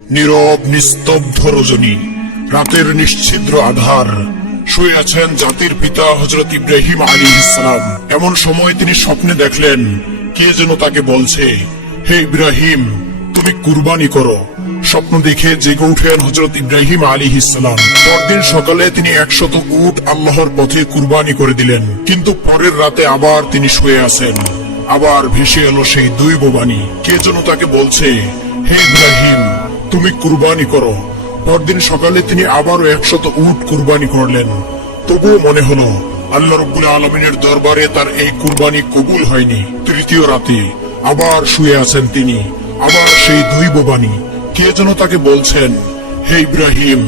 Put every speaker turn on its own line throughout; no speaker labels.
নীরব, নিস্তব্ধ রজনী, রাতের নিশ্ছিদ্র আধার, শুয়ে আছেন জাতির পিতা হজরত ইব্রাহিম আলী ইসলাম এমন সময় তিনি স্বপ্নে দেখলেন, কে যেন তাকে বলছে, হে ইব্রাহিম, তুমি কুরবানি করো। স্বপ্ন দেখে জেগে উঠেন হজরত ইব্রাহিম আলী ইসলাম পরদিন সকালে তিনি একশত উট আল্লাহর পথে কুরবানি করে দিলেন, কিন্তু পরের রাতে আবার তিনি শুয়ে আছেন। আবার ভেসে এলো সেই দুই বোবানি। কে যেন তাকে বলছে, হে ইব্রাহিম তুমি কুরবানি করো। পরদিন সকালে তিনি আবারও একশত উট কুরবানি করলেন। তবুও মনে হলো, আল্লাহ রব্বুল আলমিনের দরবারে তার এই কুরবানি কবুল হয়নি। তৃতীয় রাতে আবার শুয়ে আছেন তিনি, আবার সেই দুই বোবানি কে যেন তাকে বলছেন, হে ইব্রাহিম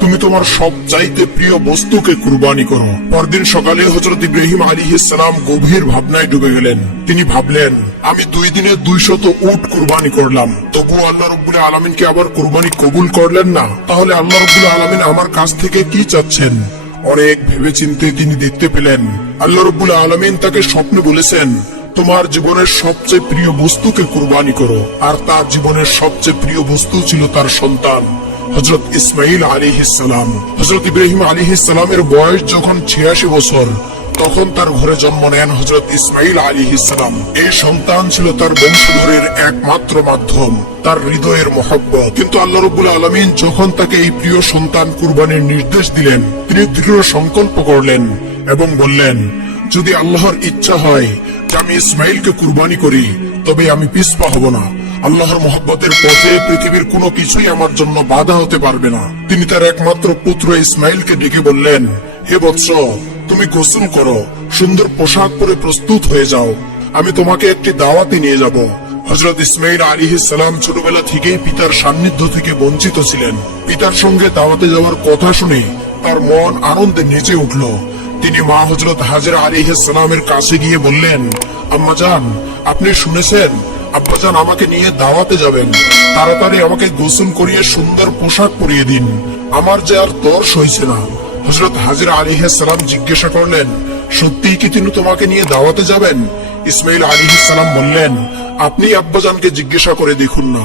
তুমি তোমার সব চাইতে প্রিয় বস্তুকে কুরবানি করো। পরদিন সকালে হজরত ইব্রাহিম আলী ইসলাম গভীর ভাবনায় ডুবে গেলেন। তিনি ভাবলেন, আমি দুই দিনে দুইশত উট কুরবানি করলাম। তবু আল্লাহ রব্বুল আলমিনকে আবার কুরবানি কবুল করলেন না। তাহলে আল্লাহ রব্বুল আলমিন আমার কাছ থেকে কি চাচ্ছেন? অনেক ভেবেচিন্তে তিনি দেখতে পেলেন, আল্লাহ রব্বুল আলমিন তাকে স্বপ্নে বলেছেন, তোমার জীবনের সবচেয়ে প্রিয় বস্তুকে কুরবানি করো। আর তার জীবনের সবচেয়ে প্রিয় বস্তু ছিল তার সন্তান। হজরত ইসমাইল আলী ইসালাম হজরত ইব্রাহিম আলী ইসালামের বয়স যখন ছিয়াশি বছর, তখন তার ঘরে জন্ম নেন হজরত ইসমাইল আলী ইসলাম এই সন্তান ছিল তার বংশধরের একমাত্র মাধ্যম, তার হৃদয়ের মহব্বত। কিন্তু আল্লাহ রবুল আলমিন যখন তাকে এই প্রিয় সন্তান কুরবানির নির্দেশ দিলেন, তিনি দৃঢ় সংকল্প করলেন এবং বললেন, যদি আল্লাহর ইচ্ছা হয় যে আমি ইসমাইলকে কুরবানি করি, তবে আমি পিছপা হব না। আল্লাহর মোহাব্বতের পথে পৃথিবীর কোনো কিছুই আমার জন্য বাধা হতে পারবে না। তিনি তার একমাত্র পুত্র ইসমাইলকে ডেকে বললেন, হে বৎস, তুমি গোসল করো, সুন্দর পোশাক পরে প্রস্তুত হয়ে যাও। আমি তোমাকে একটি দাওয়াতে নিয়ে যাব। হজরত ইসমাইল আলী সালাম ছোটবেলা থেকেই পিতার সান্নিধ্য থেকে বঞ্চিত ছিলেন। পিতার সঙ্গে দাওয়াতে যাওয়ার কথা শুনে তার মন আনন্দে নেচে উঠল। তিনি মা হজরত হাজরা আলী সালামের কাছে গিয়ে বললেন, আম্মা আম্মাজান আপনি শুনেছেন আব্বাজান আমাকে নিয়ে দাওয়াতে যাবেন। তাড়াতাড়ি আমাকে গোসল করিয়ে সুন্দর পোশাক পরিয়ে দিন। আমার যে আর তর সইছে না। হজরত হাজির আলী সালাম জিজ্ঞাসা করলেন সত্যিই কি তিনি তোমাকে নিয়ে দাওয়াতে যাবেন? ইসমাইল আলী সালাম বললেন, আপনি আব্বাজানকে জিজ্ঞাসা করে দেখুন না।